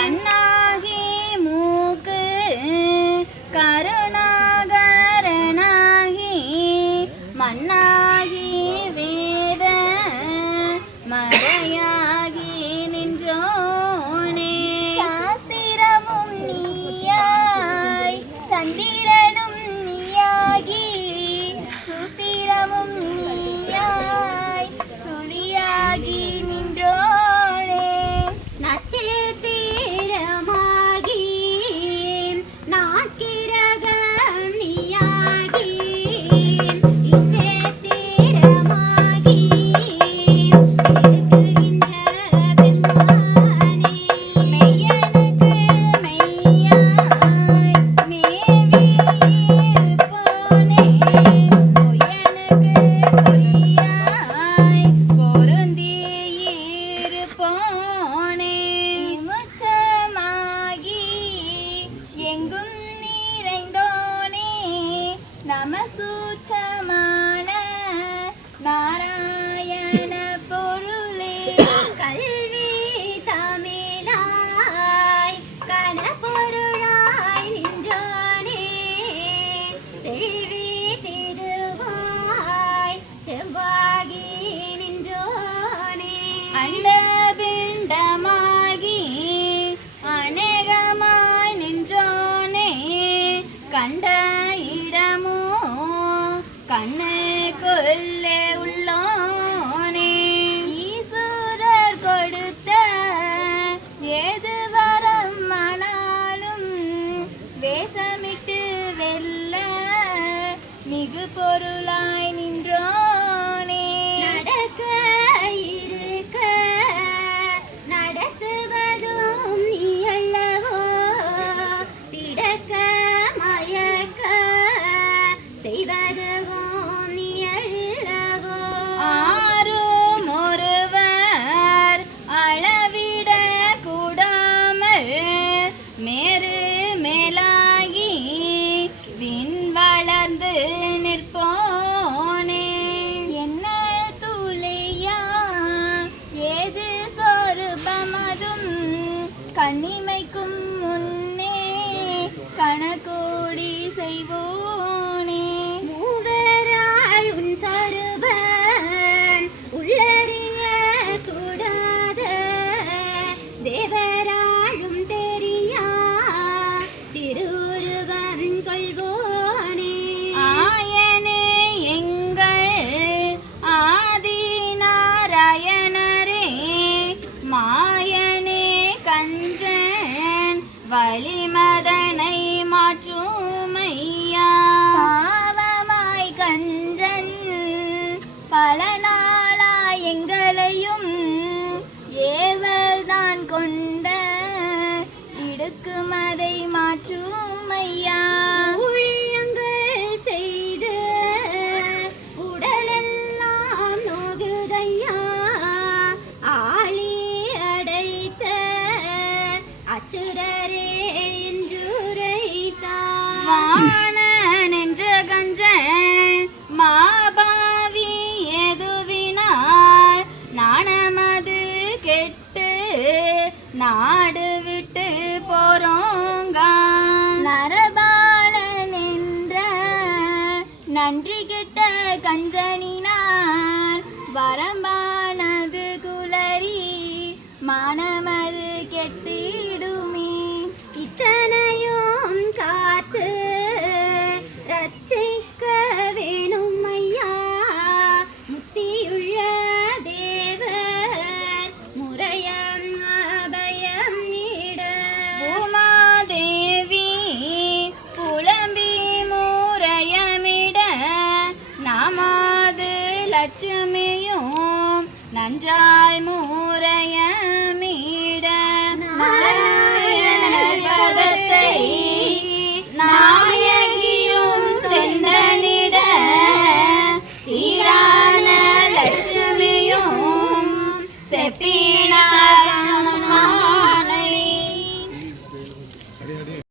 கண்ணாகி மூக்கு கருணாகரனாகி மண்ணாகி வேத மறையாகி நின்றோனே. சாஸ்திரமும் நீயாய் சந்திரனும் நீயாகி சுஸ்திரமும் நீயாய் சுழியாகி நின்றோனே. நட்சத்திரமாகி நாட்கிரகம் நீயாகி இச்சத்திரமாகி இருக்குகின்ற பெம்மானே. மெய்யனுக்கு மெய்யாய் மேவி இருப்போனே பொய்யனுக்கு பொய்யாய் பொருந்தி இருப்போனே. முச்சமாகி எங்கும் நிறைந்தோனே நமசூச்சமான நாராயண பொருளே. கல்வி தமிழாய் கனப்பொருளாய் நின்றோனே செல்வி திருவாய் செவ்வாகி நின்றோனே. அண்டபிண்டமாகி அநேகமாய் நின்றோனே கண்ட இடமோ கண்ணு கொல்லே உள்ளோனே. ஈஸ்வரர் கொடுத்த ஏது வரம் ஆனாலும் வேஷமிட்டு வெல்ல மிகு பொருளாய் நின்றோனே. நடக்க இருக்க நடத்துவதும் நீ அல்லவோ திடக்க மயக்க செய்வதும் நீ அல்லவோ. ஆரும் ஒருவர் அளவிட கூடாமல் மேரு மேலாகி விண் வளர்ந்து நிற்போனே. என்ன துளியா ஏது சொரூபமதும் கண்ணிமைக்கும் முன்னே கணக்கோடி செய்வோனே. மூவரால் உன் சொரூபன் உள்ளறிய கூடாத தேவராலும் தெரியா திருவுருவம் கொள்வோனே. ஆயனே எங்கள் ஆதி நாராயணரே மாயனே கஞ்சன் வலிமதனை மாற்றுமையா. பாவமாய் கஞ்சன் பல நாளாய் எங்களையும் ஏவல் தான் கொண்ட இடுக்குமதை மாற்றுமையா. ஊழியங்கள் செய்து உடலெல்லாம் நோகுதையா ஆளி அடைத்த அச்சுதரே என்றுரைத்தார். வாணன் என்ற கஞ்சன் மாபாவி எதுவினால் நாணமது கெட்டு நாடு விட்டு போறோங்க. நரபாலன் என்ற நன்றி கெட்ட கஞ்சனினார் வரம்பானது குளறி மனமது கெட்டிடுமே. இத்தனையும் காத்து ரட்சிக்க வேணும் ஐயா முத்தியுள்ள தேவர் முறையம் அபயம் நீட. பூமாதேவி புலம்பி முறையமிட நாமாது லட்சுமியும் நன்றாய் முறைய